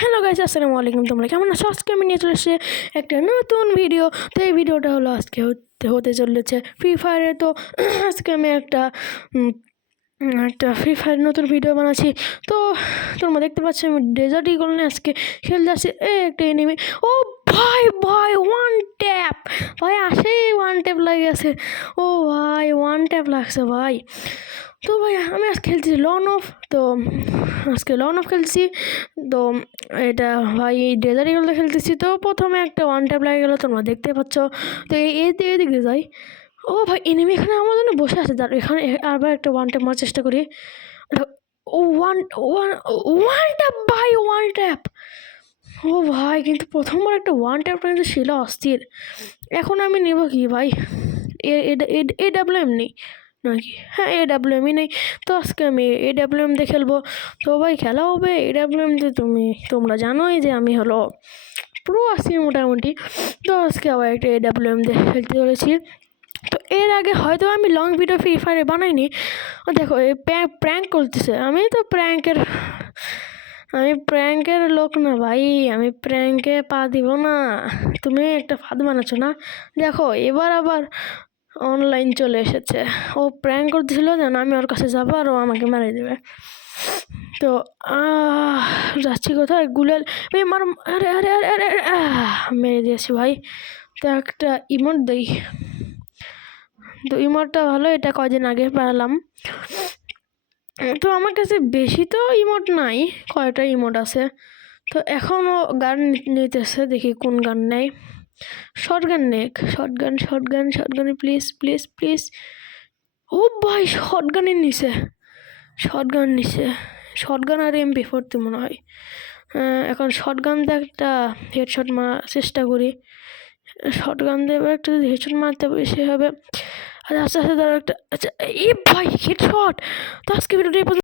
Hello guys, আসসালামু আলাইকুম। তোমরা কেমন আছো? আজকে আমি নিয়ে চলে এসেছি একটা নতুন ভিডিও। তো এই ভিডিওটা হলো আজকে হতে চলেছে ফ্রি ফায়ারে। তো আজকে আমি একটা ফ্রি ফায়ার নতুন ভিডিও বানাচ্ছি। তো তোমরা দেখতে পাচ্ছ আমি ডেজার্ট ইগল নিয়ে আজকে খেলতে যাচ্ছি। একটা এনিমি, ও ভাই ভাই ওয়ান ট্যাপ, ভাই আসেই ওয়ান ট্যাপ লাগে আছে। ও ভাই ওয়ান ট্যাপ লাগছে ভাই। তো ভাই আমি আজকে খেলছি লন অফ। তো আজকে লন অফ খেলছি। তো এটা ভাই এই ডেজার্ট ইগলটা খেলতেছি। তো প্রথমে একটা ওয়ান ট্যাপ লাগে গেলো, তোমরা দেখতে পাচ্ছ। তো এদিক দিয়ে যাই। ও ভাই এনিমি এখানে আমার জন্য বসে আছে, তার এখানে আবার একটা ওয়ান ট্যাপ মারার চেষ্টা করি। ও ওয়ান ওয়ান ওয়ান ট্যাপ ভাই, ওয়ান ট্যাপ। ও ভাই কিন্তু প্রথমবার একটা ওয়ান ট্যাপটা কিন্তু ছিল অস্থির। এখন আমি নেব কি ভাই? AWM নেই নাকি? হ্যাঁ AWM-ই নেই। তো আজকে আমি AWM দিয়ে খেলবো। তো ভাই খেলা হবে AWM দিয়ে। তোমরা জানোই যে আমি হলো প্রো আছি মোটামুটি। তো আজকে আবার একটা AWM দিয়ে খেলতে চলেছি। তো এর আগে হয়তো আমি লং ভিডিও ফ্রি ফায়ারে বানাইনি। দেখো এই প্র্যাঙ্ক করতেছে। আমি প্র্যাঙ্কের লোক না ভাই, আমি প্র্যাঙ্কে পা দিব না। তুমি একটা ফাঁদ বানাচ্ছ না? দেখো এবার আবার অনলাইন চলে এসেছে। ও প্র্যাঙ্ক করতেছিল যেন আমি ওর কাছে যাবো আর ও আমাকে মেরে দেবে। তো যাচ্ছি কোথায়? গুলাল ভাই মার, আরে আরে আরে আরে মেরে দিয়েছি ভাই। তো একটা ইমোট দেই। তো ইমোটটা ভালো, এটা কদিন আগে পারলাম। তো আমার কাছে বেশি তো ইমোট নাই, কয়টা ইমোট আছে। তো এখনও গান নিতেছে, দেখি কোন গান নেয়। শর্টগান নেক, শর্টগানে প্লিজ প্লিজ প্লিজ। ও ভাই শর্টগানের নিচে, শর্টগান আর MP40 মনে হয়। এখন শর্টগান দিয়ে একটা হেডশট মারার চেষ্টা করি। শর্টগান দিয়ে এবার একটা যদি হেডশট মারতে পারি সে হবে। আচ্ছা আস্তে আস্তে ধরো একটা, আচ্ছা এই ভাই হেডশট। তো আজকে ভিডিওটা